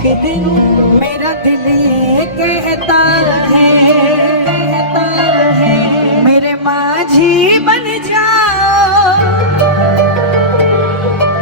एक दिन मेरा दिल ये कहता है मेरे माझी बन जाओ,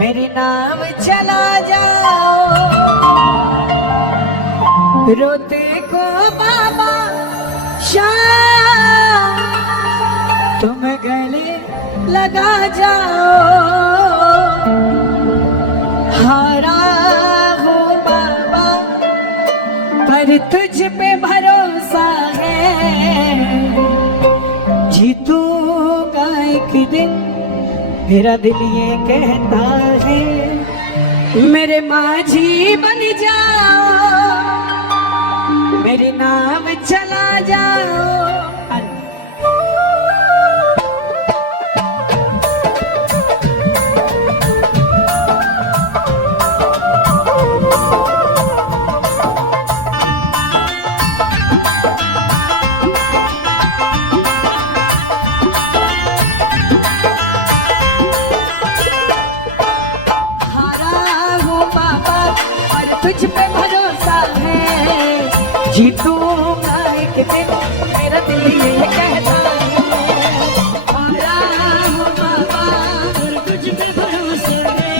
मेरे नाम चला जाओ। रोते को बाबा शाम तुम गले लगा जाओ। हारा हूँ बाबा पर तुझ पे भरोसा है, जीतूंगा एक दिन मेरा दिल ये कहता है। मेरे माझी बन जाओ, मेरे नाम चला जाओ। तुझ पे भरोसा है, जीतूंगा एक दिन मेरा दिल ये कहता है। हारा हूँ बाबा और तुझ पे भरोसा है,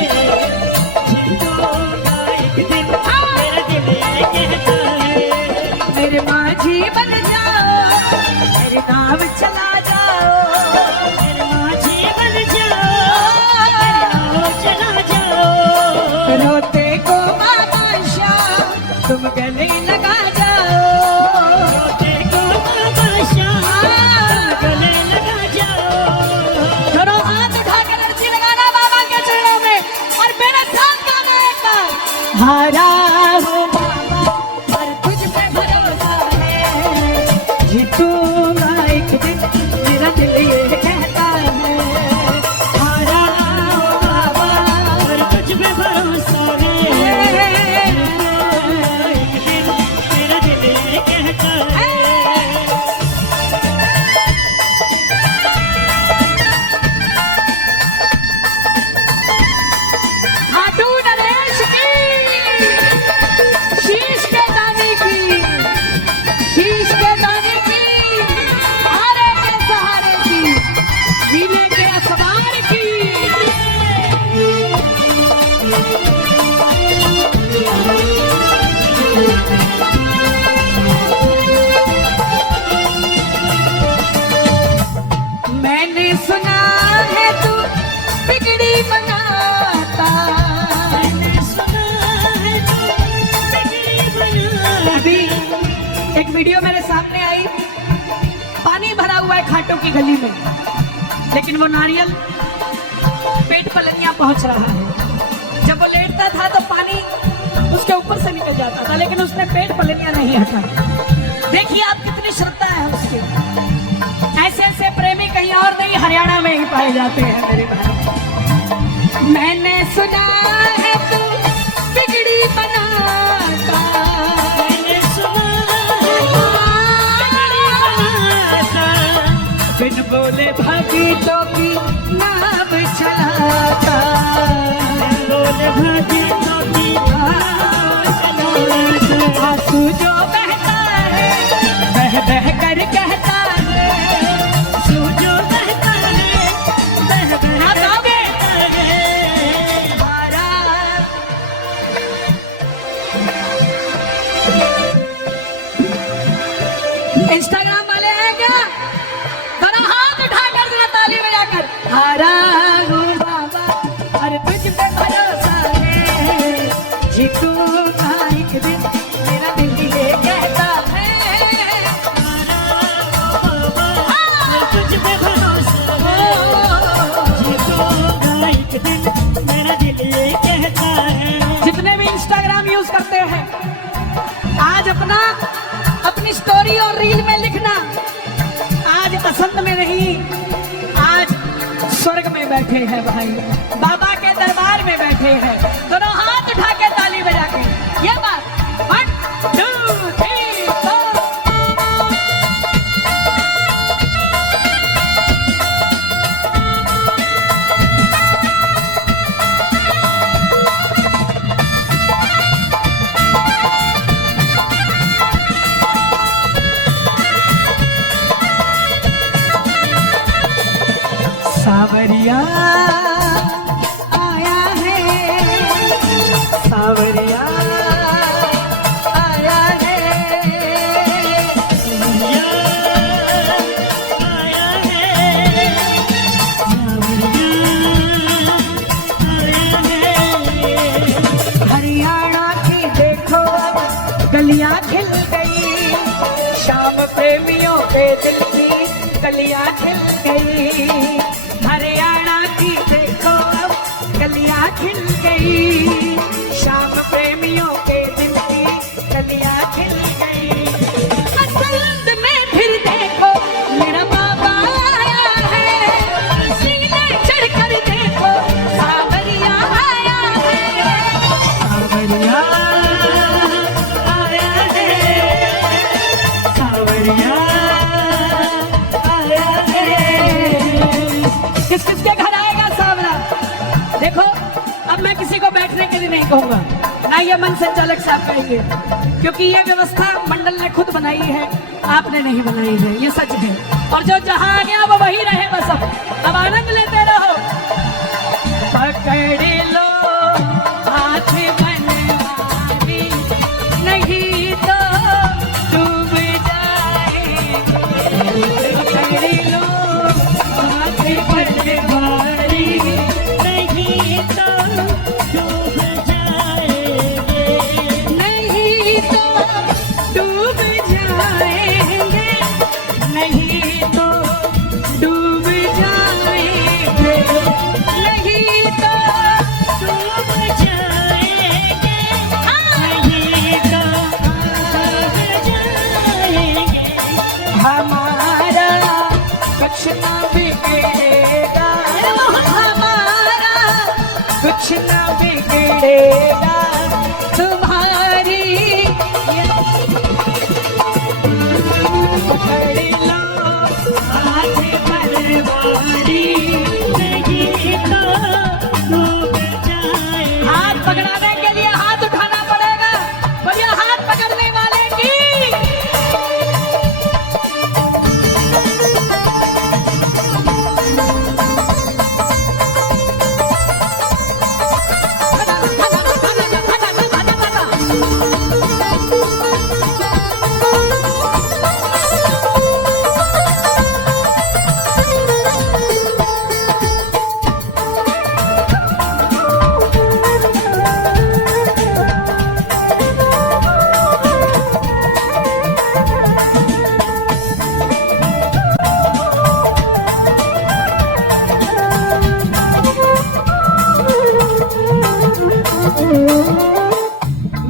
जीतूंगा एक दिन मेरा दिल ये कहता है। मेरे माझी बन जाओ, मेरे नाम चला जाओ। मेरे माझी बन जाओ, मेरे नाम चला जाओ। रोते को तुम गले लगा जाओ। रोते को बाबा शाम गले लगा जाओ। दोनों हाथ उठाकर अर्जी लगाना बाबा के चरणों में और मेरे साथ गाना एक बार। हारा हूँ बाबा पर तुझ पे भरोसा है, जीतूंगा एक दिन मेरा दिल ये कहता है। हारा हूँ बाबा पर तुझ पे भरोसा है, मैंने सुना है तू बिगड़ी बनाता। मैंने सुना है तू बिगड़ी बनाता। अभी एक वीडियो मेरे सामने आई, पानी भरा हुआ है खाटों की गली में, लेकिन वो नारियल पेट पलनिया पहुंच रहा है। जब वो लेटता था तो पानी उसके ऊपर से निकल जाता था, लेकिन उसने पेट पलनिया नहीं हटा। देखिए आप कितनी श्रद्धा है उसकी। ऐसे ऐसे प्रेमी कहीं और नहीं, हरियाणा में ही पाए जाते हैं मेरे भाई। मैंने सुना है तू बिगड़ी बनाता। मैंने सुना है बिगड़ी बनाता। बिन बोले भागीटों की नाव चलाता। बिन बोले भागीटों की नाव चलाता। आंसू जो बहता है बह बह कर कहता है। जो बहता है बह बह कर कहता है। हारा इंस्टाग्राम वाले हैं क्या? जरा हाथ उठाकर जरा ताली बजाकर। हारा हूँ बाबा और तुझ पे भरोसा है, जीतूंगा एक दिन मेरा दिल ये कहता है। तुझ पे भरोसा है, जीतूंगा एक दिन मेरा दिल ये कहता है। जितने भी इंस्टाग्राम यूज करते हैं, आज अपनी स्टोरी और रील में लिखना, आज असंत में नहीं, आज स्वर्ग में बैठे हैं भाई, बाबा के दरबार में बैठे हैं। दोनों हाथ उठा के ताली बजा के ये बात 1 2 3 4। सावरिया आया है, सावरिया आया है, हरियाणा की देखो अब गलियां खिल गई, शाम प्रेमियों के दिल की गलियां खिल गई। हरियाणा की देखो अब गलियां खिल गई, शाम प्रेमियों के दिल की गलियां खिल गई। असंद में फिर देखो मेरा बाबा आया है, सीने चढ़कर देखो सावरिया आया है, सावरिया आया है, सावरिया आया है। किस किस के घर आएगा सावरा? देखो अब मैं किसी को बैठने के लिए नहीं कहूंगा, ना ये मन संचालक साहब कहेंगे, क्योंकि ये व्यवस्था मंडल ने खुद बनाई है, आपने नहीं बनाई है, ये सच है। और जो जहां आ गया वो वही रहे बस। अब आनंद लेते रहो। पकड़ लो हाथ बनवारी, नहीं तो डूब जाएंगे। पकड़ लो हाथ बनवारी, नहीं तो डूब जाएंगे, नहीं तो डूब जाएंगे, नहीं तो डूब जाएंगे, नहीं तो डूब जाएंगे, नहीं तो डूब जाएंगे। हमारा कुछ ना बिगड़ेगा, हमारा कुछ ना बिगड़ेगा, तुम्हारी पकड़ लो हाथ बनवारी, नहीं तो डूब जाए। हाथ पकड़ाने के लिए हाथ उठाना पड़ेगा, बोलिए हाथ पकड़ने वाले की।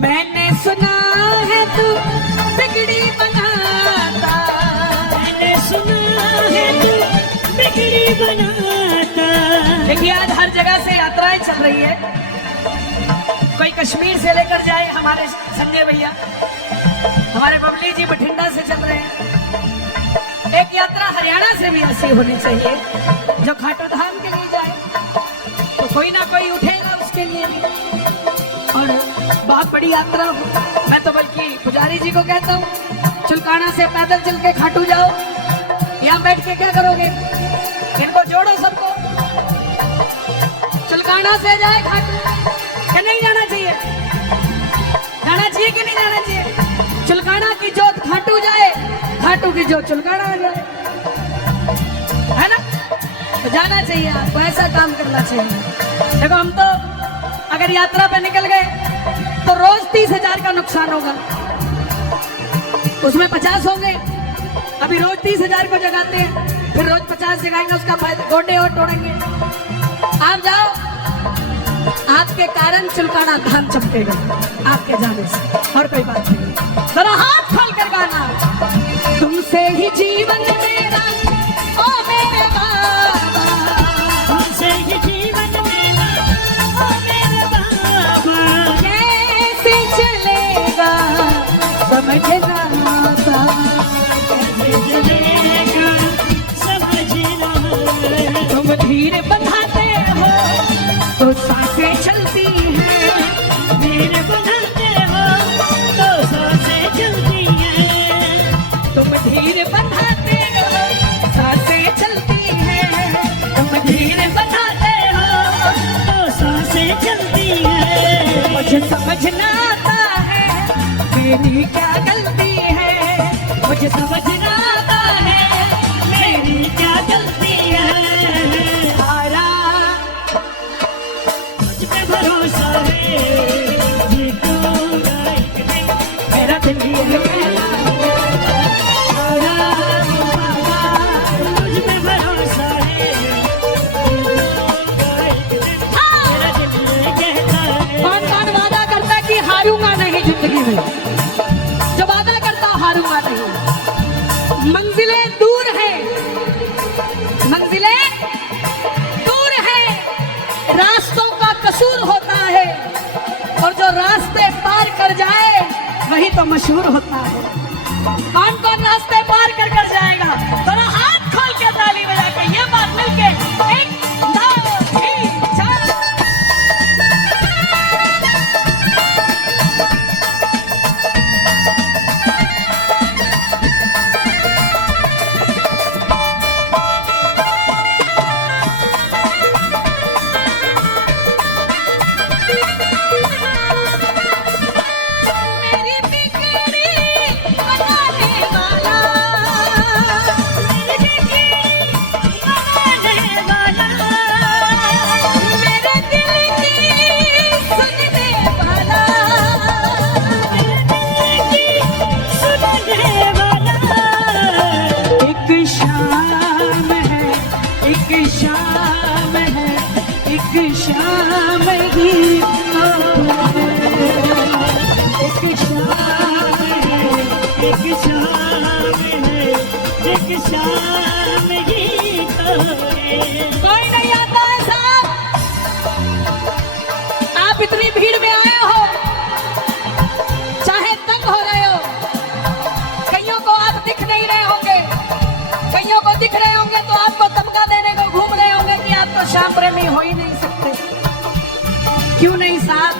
मैंने सुना है तू बिगड़ी बनाता, मैंने सुना है तू बिगड़ी बनाता। देखिए आज हर जगह से यात्राएं चल रही है, कोई कश्मीर से लेकर जाए, हमारे संजय भैया, हमारे बबली जी बठिंडा से चल रहे हैं। एक यात्रा हरियाणा से भी ऐसी होनी चाहिए जो खाटू धाम के लिए जाए, तो कोई ना कोई उठेगा उसके लिए भी, और बहुत बड़ी यात्रा हो। मैं तो बल्कि पुजारी जी को कहता हूँ चुलकाना से पैदल चल के खाटू जाओ, यहाँ बैठ के क्या करोगे, इनको जोड़ो सबको, चुलकाना से जाए खाटू, क्या नहीं जाना चाहिए? जाना चाहिए कि नहीं जाना चाहिए? चुलकाना की जोत खाटू जाए, खाटू की जोत चुलकाना आ जाए, है ना? तो जाना चाहिए, आपको ऐसा काम करना चाहिए। देखो हम तो अगर यात्रा पे निकल गए तो रोज 30,000 का नुकसान होगा, उसमें 50 होंगे। अभी रोज 30,000 को जगाते हैं, फिर रोज 50 जगाएंगे, उसका गोडे और तोड़ेंगे। आप जाओ, आपके कारण चुलकाना धाम चमकेगा आपके जाने से, और कोई बात नहीं। जरा हाथ खोल कर गाना, तुमसे ही जीवन मेरा ओ मेरे बाबा, तुमसे ही जीवन मेरा ओ मेरे बाबा, कैसे चलेगा समझना सा, कैसे चलेगा समझना। तुम धीर बंधाते हो तो सांसें चलती हैं, धीर बंधाते हो तो सांसें चलती हैं। तुम धीर बंधाते हो सांसें चलती हैं, तुम धीर बंधा समझना आता है मेरी क्या गलती है, मुझे समझना आता है मेरी क्या गलती है। हारा मुझ पे भरोसा है, जीतूंगा एक दिन, मेरा दिल ये कहता है। हारा मुझ पे भरोसा है, जीतूंगा एक दिन, मेरा दिल ये कहता है। कौन कौन वादा करता है कि हारूंगा नहीं जिंदगी में? जो वादा करता हारूंगा नहीं। मंजिलें दूर है, मंजिलें दूर है, रास्तों का कसूर होता है, और जो रास्ते पार कर जाए वही तो मशहूर होता है। कौन कौन रास्ते पार कर कर जाएगा? थोड़ा हाथ खोल के ताली बजा के ये बात मिलके 1 2 3 4। मेरी बिगड़ी बनाने वाला, मेरी बिगड़ी बनाने वाला, मेरे दिल की सुनने वाला, मेरे दिल की सुनने वाला। एक शाम है, एक शाम है, एक शाम ही तो है। एक शाम है, एक शाम है, एक शाम ही तो है। कोई नहीं आता है साहब, आप इतनी भीड़ में आए हो, चाहे तंग हो रहे हो, कईयों को आप दिख नहीं रहे होंगे, कईयों को दिख रहे होंगे तो आपको तमगा देने को घूम रहे होंगे कि आप तो श्याम प्रेमी हो ही नहीं सकते। क्यों नहीं साहब?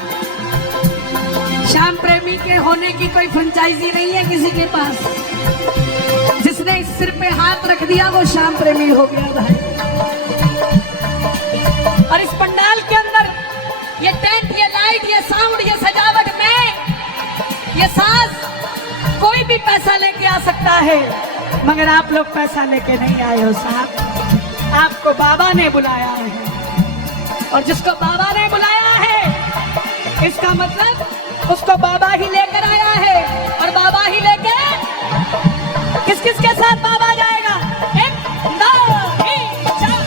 श्याम प्रेमी के होने की कोई फ्रेंचाइजी नहीं है किसी के पास। जिसने इस सिर पे हाथ रख दिया वो श्याम प्रेमी हो गया भाई। और इस पंडाल के अंदर ये टेंट, ये लाइट, ये साउंड, ये सजावट में, ये साज, कोई भी पैसा लेके आ सकता है, मगर आप लोग पैसा लेके नहीं आए हो साहब। आपको बाबा ने बुलाया है, और जिसको बाबा ने बुलाया है इसका मतलब उसको बाबा ही लेकर आया है। और बाबा ही लेके किस किस के साथ बाबा जाएगा? 1 2 3 4।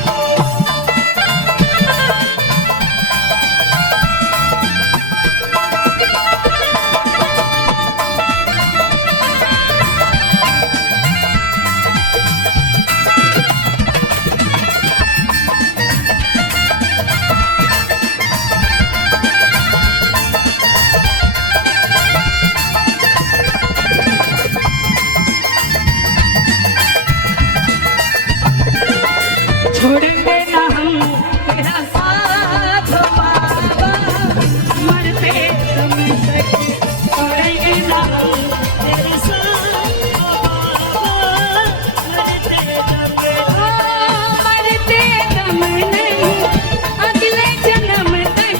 छोड़ेंगे ना हम तेरा साथ बाबा, मरते दम तक। छोड़ेंगे ना हम तेरा साथ बाबा, मरते दम तक। मरते दम नहीं, अगले जन्म तक।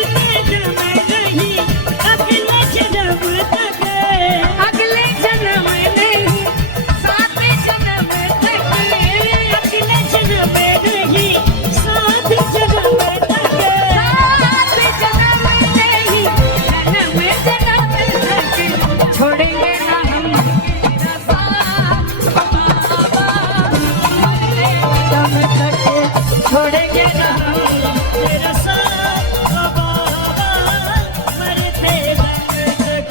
मरते दम नहीं, अगले जन्म तक। अगले जन्म नहीं, 7 जन्म तक। अगले जन्म नहीं, 7 जन्म तक। 7 जन्म नहीं, जन्म तक। छोड़ेंगे ना हम तेरा साथ बाबा, मरते दम तक। छोड़ेंगे ना हम तेरा साथ बाबा, मरते दम तक।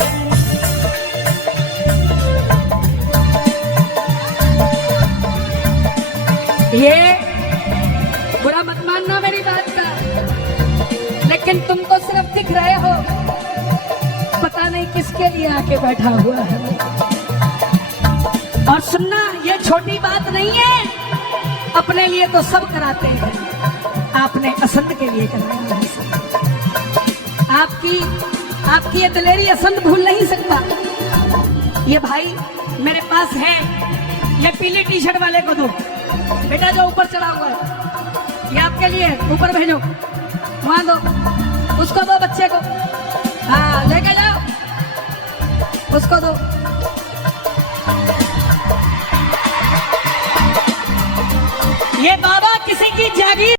ये बुरा मत मानना मेरी बात का, लेकिन तुम तो सिर्फ दिख रहे हो, पता नहीं किसके लिए आके बैठा हुआ है। और सुनना, ये छोटी बात नहीं है, अपने लिए तो सब कराते हैं, आपने असंत के लिए कराया है। आपकी ये दिलेरी असंत भूल नहीं सकता। ये भाई मेरे पास है, ये पीली टी शर्ट वाले को दो बेटा, जो ऊपर चढ़ा हुआ है, ये आपके लिए, ऊपर भेजो, वहां दो। उसको दो बच्चे को, हाँ लेके जाओ, उसको दो। ये बाबा किसी की जागीर